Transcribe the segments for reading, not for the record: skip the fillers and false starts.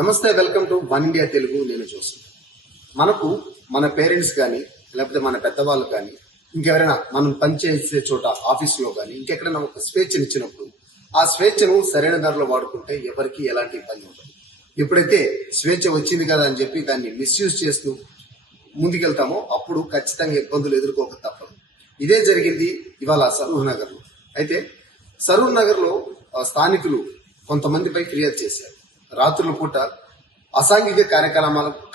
నమస్తే, welcome to one India Telugu. నేను Joseph. మనకు మన పేరెంట్స్ కానీ లేకపోతే మన పెద్దవాళ్ళు కానీ ఇంకెవరైనా మనం పనిచేసే చోట ఆఫీసులో కానీ ఇంకెక్కడైనా ఒక స్వేచ్ఛనిచ్చినప్పుడు ఆ స్వేచ్ఛను సరైన దారిలో వాడుకుంటే ఎవరికి ఎలాంటి ఇబ్బంది ఉండదు. ఎప్పుడైతే స్వేచ్ఛ వచ్చింది కదా అని చెప్పి దాన్ని మిస్యూజ్ చేస్తూ ముందుకెళ్తామో అప్పుడు ఖచ్చితంగా ఇబ్బందులు ఎదుర్కోక తప్పదు. ఇదే జరిగింది ఇవాళ సరూర్ నగర్ లో. అయితే సరూర్ నగర్ లో స్థానికులు కొంతమందిపై ఫిర్యాదు చేశారు. రాత్రుల పూట అసాంఘిక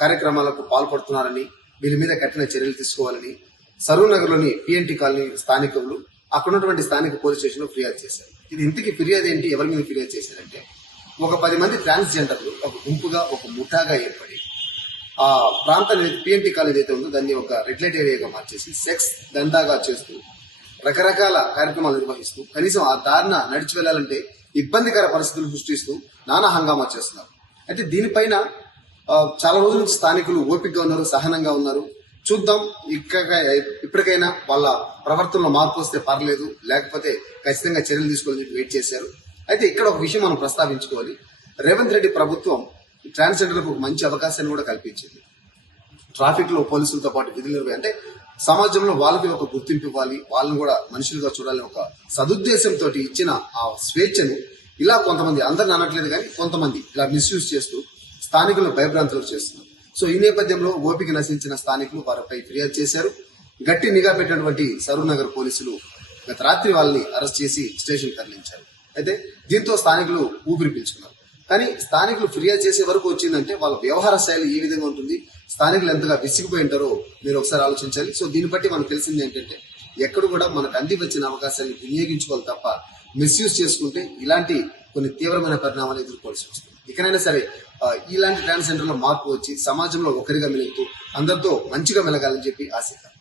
కార్యక్రమాలకు పాల్పడుతున్నారని, వీళ్ళ మీద కఠిన చర్యలు తీసుకోవాలని సరూర్ నగర్ లోని పిఎన్టీ కాలనీ స్థానికులు అక్కడ ఉన్నటువంటి స్థానిక పోలీస్ స్టేషన్ లో ఫిర్యాదు చేశారు. ఇది ఇంతకీ ఫిర్యాదు ఏంటి, ఎవరి మీద ఫిర్యాదు చేశారంటే ఒక 10 మంది ట్రాన్స్జెండర్లు ఒక గుంపుగా ఒక ముఠాగా ఏర్పడి ఆ ప్రాంతాన్ని పిఎన్టీ కాలనీ ఏదైతే ఉందో దాన్ని ఒక రెడ్ లైట్ ఏరియాగా మార్చేసి సెక్స్ దందాగా చేస్తూ రకరకాల కార్యక్రమాలు నిర్వహిస్తూ కనీసం ఆ దారిన నడిచి వెళ్లాలంటే ఇబ్బందికర పరిస్థితులు సృష్టిస్తూ నానా హంగామా చేస్తున్నారు. అయితే దీనిపైన చాలా రోజుల నుంచి స్థానికులు ఓపికగా ఉన్నారు, సహనంగా ఉన్నారు. చూద్దాం, ఇప్పటికైనా వాళ్ళ ప్రవర్తనలో మార్పు వస్తే పర్లేదు, లేకపోతే ఖచ్చితంగా చర్యలు తీసుకోవాలని వెయిట్ చేశారు. అయితే ఇక్కడ ఒక విషయం మనం ప్రస్తావించుకోవాలి. రేవంత్ రెడ్డి ప్రభుత్వం ట్రాన్స్జెండర్లకు మంచి అవకాశాన్ని కూడా కల్పించింది. ట్రాఫిక్ లో పోలీసులతో పాటు విధులు నిర్వహి అంటే సమాజంలో వాళ్ళకి ఒక గుర్తింపు ఇవ్వాలి, వాళ్ళని కూడా మనుషులుగా చూడాలని ఒక సదుద్దేశంతో ఇచ్చిన ఆ స్వేచ్ఛను ఇలా కొంతమంది, అందరిని అనట్లేదు కానీ కొంతమంది ఇలా మిస్యూజ్ చేస్తూ స్థానికులను భయభ్రాంతులకు చేస్తున్నారు. సో ఈ నేపథ్యంలో ఓపిక నశించిన స్థానికులు వారిపై ఫిర్యాదు చేశారు. గట్టి నిఘా పెట్టినటువంటి సరూర్ నగర్ పోలీసులు గత రాత్రి వాళ్ళని అరెస్ట్ చేసి స్టేషన్ తరలించారు. అయితే దీంతో స్థానికులు ఊపిరి పీల్చుకున్నారు. కానీ స్థానికులు ఫిర్యాదు చేసే వరకు వచ్చిందంటే వాళ్ళ వ్యవహార శైలి ఏ విధంగా ఉంటుంది, స్థానికులు ఎంతగా విసిగిపోయి ఉంటారో మీరు ఒకసారి ఆలోచించాలి. సో దీన్ని బట్టి మనకు తెలిసింది ఏంటంటే ఎక్కడ కూడా మనకు అంది వచ్చిన అవకాశాన్ని వినియోగించుకోవాలి తప్ప మిస్యూజ్ చేసుకుంటే ఇలాంటి కొన్ని తీవ్రమైన పరిణామాలు ఎదుర్కోవాల్సి వస్తుంది. ఇకనైనా సరే ఇలాంటి ట్రాన్స్జెండర్ లో మార్పు వచ్చి సమాజంలో ఒకరిగా మెలుగుతూ అందరితో మంచిగా మెలగాలని చెప్పి ఆశిద్దాం.